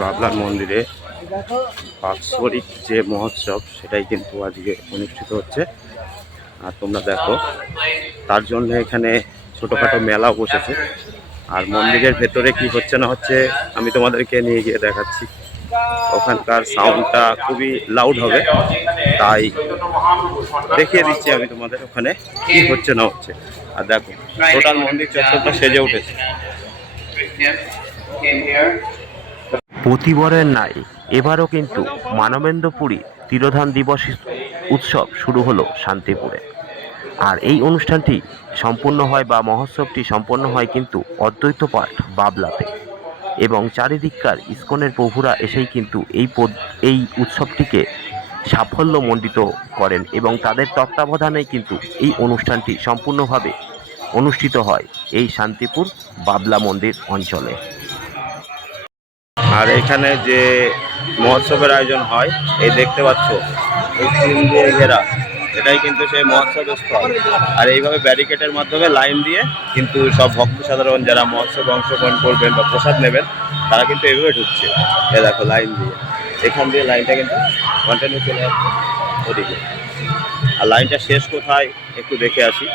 বাবলার মন্দিরে বাৎসরিক যে মহোৎসব, সেটাই কিন্তু আজকে অনুষ্ঠিত হচ্ছে। আর তোমরা দেখো, তার জন্য এখানে ছোটোখাটো মেলাও বসেছে। আর মন্দিরের ভেতরে কি হচ্ছে না হচ্ছে, আমি তোমাদেরকে নিয়ে গিয়ে দেখাচ্ছি। ওখানকার সাউন্ডটা খুবই লাউড হবে, তাই দেখিয়ে দিচ্ছি আমি তোমাদের ওখানে কি হচ্ছে না হচ্ছে। আর দেখো টোটাল মন্দির চত্বরটা সেজে উঠেছে। প্রতিবারের নাই এবারও কিন্তু মানবেন্দ্রপুরী তিরোধান দিবস উৎসব শুরু হলো শান্তিপুরে। আর এই অনুষ্ঠানটি সম্পূর্ণ হয় বা মহোৎসবটি সম্পন্ন হয় কিন্তু অদ্বৈত পাঠ বাবলাতে। এবং চারিদিককার ইস্কনের প্রভুরা এসেই কিন্তু এই এই উৎসবটিকে সাফল্যমণ্ডিত করেন এবং তাদের তত্ত্বাবধানেই কিন্তু এই অনুষ্ঠানটি সম্পূর্ণভাবে অনুষ্ঠিত হয় এই শান্তিপুর বাবলা মন্দির অঞ্চলে। আর এখানে যে মহোৎসবের আয়োজন হয়, এই দেখতে পাচ্ছ, এই ঘেরা। এটাই কিন্তু সেই মহোৎসবের স্থল আর এইভাবে ব্যারিকেডের মাধ্যমে লাইন দিয়ে কিন্তু সব ভক্ত সাধারণ যারা মহোৎসবে অংশগ্রহণ করবেন বা প্রসাদ নেবেন, তারা কিন্তু এইভাবে ঢুকছে। এ দেখো লাইন দিয়ে। এখান দিয়ে লাইনটা কিন্তু কন্টিনিউ চলে যাচ্ছে ওদিকে। আর লাইনটা শেষ কোথায় একটু দেখে আসি।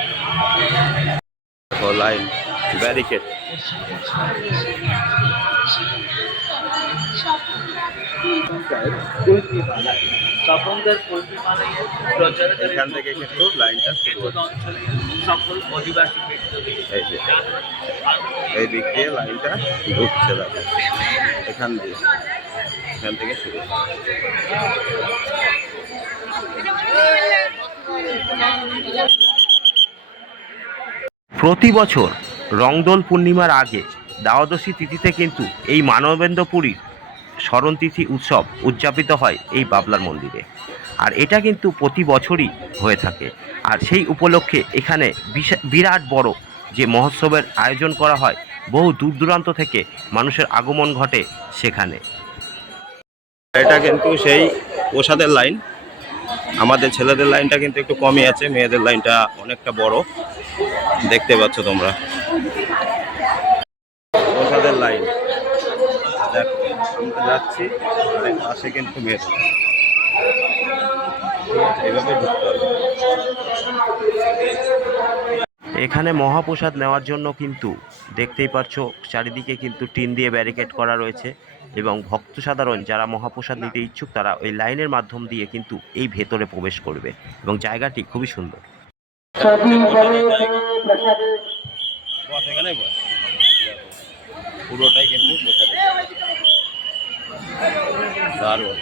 লাইন ব্যারিকেড এখান থেকে কিন্তু লাইনটা শুরু এই যে। এই দিক দিয়ে লাইনটা ঢুকছে দেখো। এখান দিয়ে। এখান থেকে শুরু প্রতি বছর রংদোল পূর্ণিমার আগে দ্বাদশী তিথিতে কিন্তু এই মানবেন্দ্রপুরীর স্মরণতিথি উৎসব উদযাপিত হয় এই বাবলার মন্দিরে। আর এটা কিন্তু প্রতি বছরই হয়ে থাকে। আর সেই উপলক্ষে এখানে বিরাট বড় যে মহোৎসবের আয়োজন করা হয়, বহু দূর দূরান্ত থেকে মানুষের আগমন ঘটে সেখানে। এটা কিন্তু সেই প্রসাদের লাইন। আমাদের ছেলেদের লাইনটা কিন্তু একটু কমই আছে, মেয়েদের লাইনটা অনেকটা বড়। দেখতে পাচ্ছ তোমরা। প্রসাদের লাইন আমরা যাচ্ছি। আর পাশে কিন্তু মেয়েদের এইভাবে ঢুকতে হবে। এখানে মহাপ্রসাদ নেওয়ার জন্য কিন্তু দেখতেই পাচ্ছ চারিদিকে কিন্তু টিন দিয়ে ব্যারিকেড করা রয়েছে এবং ভক্ত সাধারণ যারা মহাপ্রসাদ নিতে ইচ্ছুক তারা ওই লাইনের মাধ্যম দিয়ে কিন্তু এই ভেতরে প্রবেশ করবে এবং জায়গাটি খুবই সুন্দর ছদিন পরে প্রসাদে বস এখানে বস পুরোটাই কিন্তু। দারুণ।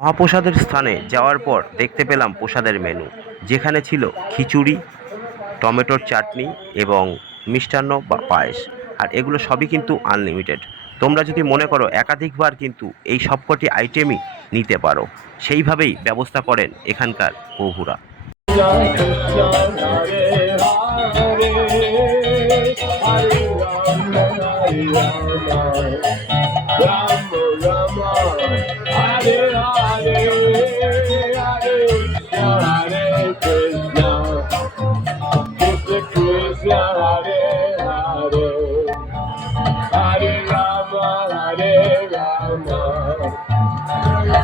মহাপ্রসাদের স্থানে যাওয়ার পর দেখতে পেলাম প্রসাদের মেনু, যেখানে ছিল খিচুড়ি, টমেটোর চাটনি এবং মিষ্টান্ন বা পায়েস। আর এগুলো সবই কিন্তু আনলিমিটেড তোমরা যদি মনে করো একাধিকবার কিন্তু এই সবকটি আইটেমই নিতে পারো, সেইভাবেই ব্যবস্থা করেন এখানকার প্রভুরা।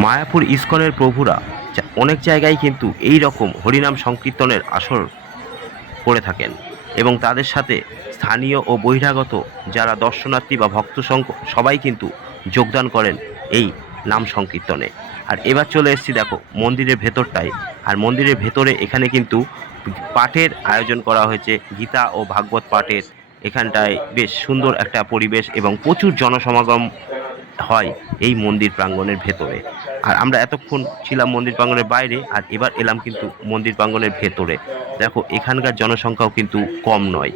মায়াপুর ইস্কনের প্রভুরা অনেক জায়গায় কিন্তু এই রকম হরিনাম সংকীর্তনের আসর করে থাকেন এবং তাদের সাথে স্থানীয় ও বহিরাগত যারা দর্শনার্থী বা ভক্ত সবাই কিন্তু যোগদান করেন এই নাম সংকীর্তনে। আর এবার চলে এসেছি দেখো, মন্দিরের ভেতরটায়। আর মন্দিরের ভেতরে এখানে কিন্তু পাঠের আয়োজন করা হয়েছে, গীতা ও ভাগবত পাঠের। এখানটায় বেশ সুন্দর একটা পরিবেশ এবং প্রচুর জনসমাগম হয় এই মন্দির প্রাঙ্গণের ভেতরে। আর আমরা এতক্ষণ ছিলাম মন্দির প্রাঙ্গণের বাইরে, আর এবার এলাম কিন্তু মন্দির প্রাঙ্গণের ভেতরে। দেখো, এখানকার জনসংখ্যাও কিন্তু কম নয়।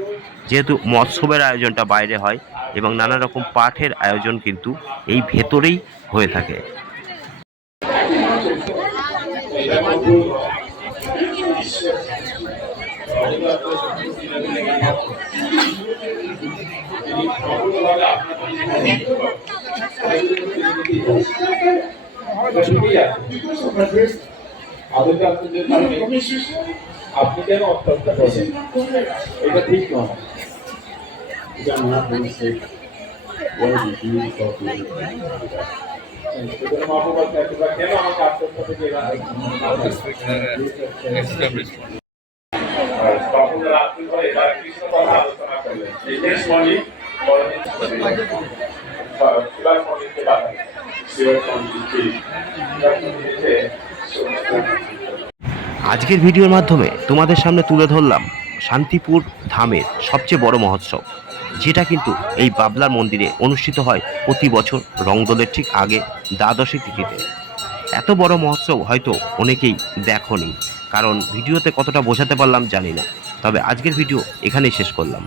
যেহেতু মৎস্যবের আয়োজনটা বাইরে হয়, এবং নানা রকম পাঠের আয়োজন কিন্তু এই ভেতরেই হয়ে থাকে। আদতে আপনাদের আপনি কেন অত্যন্ত করবেন এটা ঠিক নয় এটা না বলছে কেন আমাকে আজকের ভিডিওর মাধ্যমে তোমাদের সামনে তুলে ধরলাম শান্তিপুর ধামের সবচেয়ে বড় মহোৎসব, যেটা কিন্তু এই বাবলার মন্দিরে অনুষ্ঠিত হয় প্রতি বছর রংদোলের ঠিক আগে দ্বাদশী তিথিতে। এত বড় মহোৎসব হয়তো অনেকেই দেখনি। কারণ ভিডিওতে কতটা বোঝাতে পারলাম জানি না। তবে আজকের ভিডিও এখানেই শেষ করলাম।